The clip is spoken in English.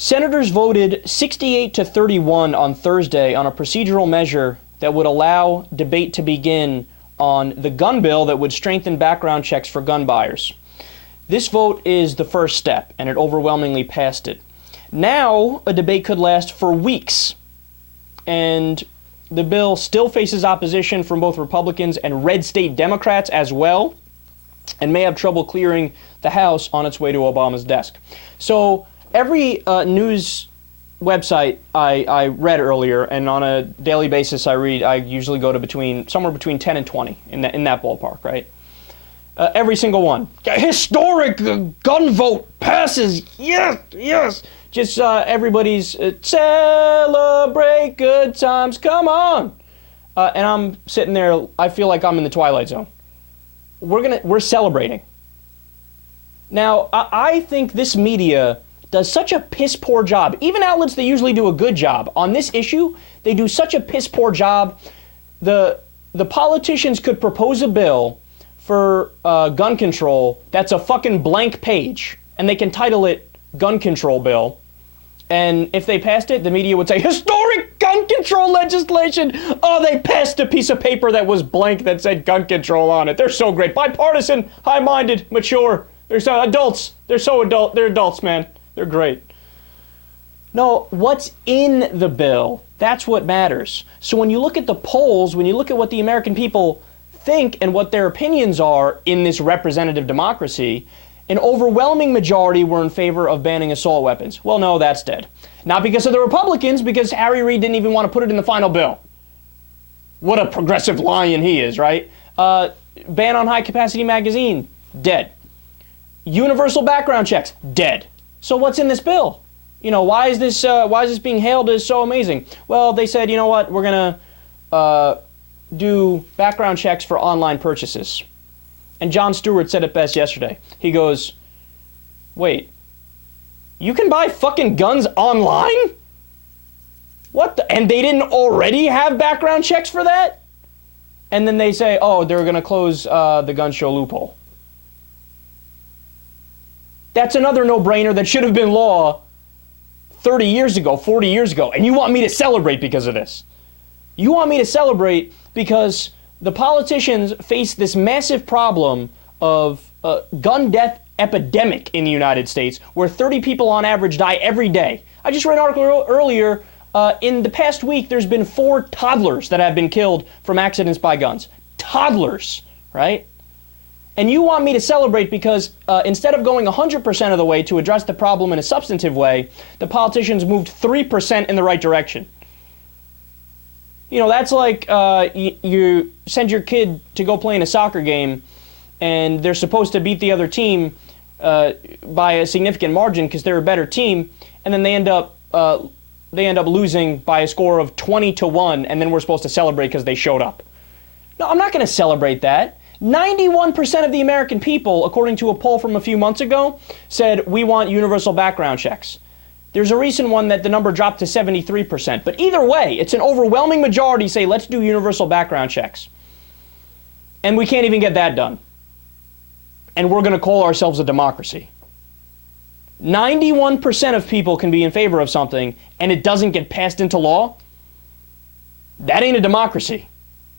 Senators voted 68 to 31 on Thursday on a procedural measure that would allow debate to begin on the gun bill that would strengthen background checks for gun buyers. This vote is the first step, and it overwhelmingly passed it. Now, a debate could last for weeks, and the bill still faces opposition from both Republicans and red state Democrats as well, and may have trouble clearing the House on its way to Obama's desk. So every news website I read earlier, and on a daily basis I usually go to somewhere between 10 and 20 in that ballpark, right? Every single one. Historic gun vote passes. Yes, yes. Just everybody's celebrate good times. Come on. And I'm sitting there, I feel like I'm in the Twilight Zone. We're celebrating. Now, I think this media does such a piss poor job. Even outlets that usually do a good job on this issue, they do such a piss poor job. The politicians could propose a bill for gun control that's a fucking blank page, and they can title it gun control bill. And if they passed it, the media would say, historic gun control legislation. Oh, they passed a piece of paper that was blank that said gun control on it. They're so great. Bipartisan, high-minded, mature. They're so adults. They're so adult. They're adults, man. They're great. No, what's in the bill? That's what matters. So when you look at the polls, when you look at what the American people think and what their opinions are in this representative democracy, an overwhelming majority were in favor of banning assault weapons. Well, no, that's dead. Not because of the Republicans, because Harry Reid didn't even want to put it in the final bill. What a progressive lion he is, right? Ban on high-capacity magazine, dead. Universal background checks, dead. So what's in this bill? You know, why is this being hailed as so amazing? Well, they said, you know what, we're gonna do background checks for online purchases. And Jon Stewart said it best yesterday. He goes, wait, you can buy fucking guns online? What the? And they didn't already have background checks for that? And then they say, oh, they're gonna close the gun show loophole. That's another no-brainer that should have been law 30 years ago, 40 years ago. And you want me to celebrate because of this. You want me to celebrate because the politicians face this massive problem of gun death epidemic in the United States, where 30 people on average die every day. I just read an article earlier. In the past week, there's been 4 toddlers that have been killed from accidents by guns. Toddlers, right? And you want me to celebrate because instead of going 100% of the way to address the problem in a substantive way, the politicians moved 3% in the right direction. You know, that's like you send your kid to go play in a soccer game and they're supposed to beat the other team by a significant margin because they're a better team, and then they end up losing by a score of 20-1, and then we're supposed to celebrate because they showed up. No, I'm not going to celebrate that. 91% of the American people, according to a poll from a few months ago, said we want universal background checks. There's a recent one that the number dropped to 73%. But either way, it's an overwhelming majority say let's do universal background checks. And we can't even get that done. And we're going to call ourselves a democracy. 91% of people can be in favor of something and it doesn't get passed into law. That ain't a democracy.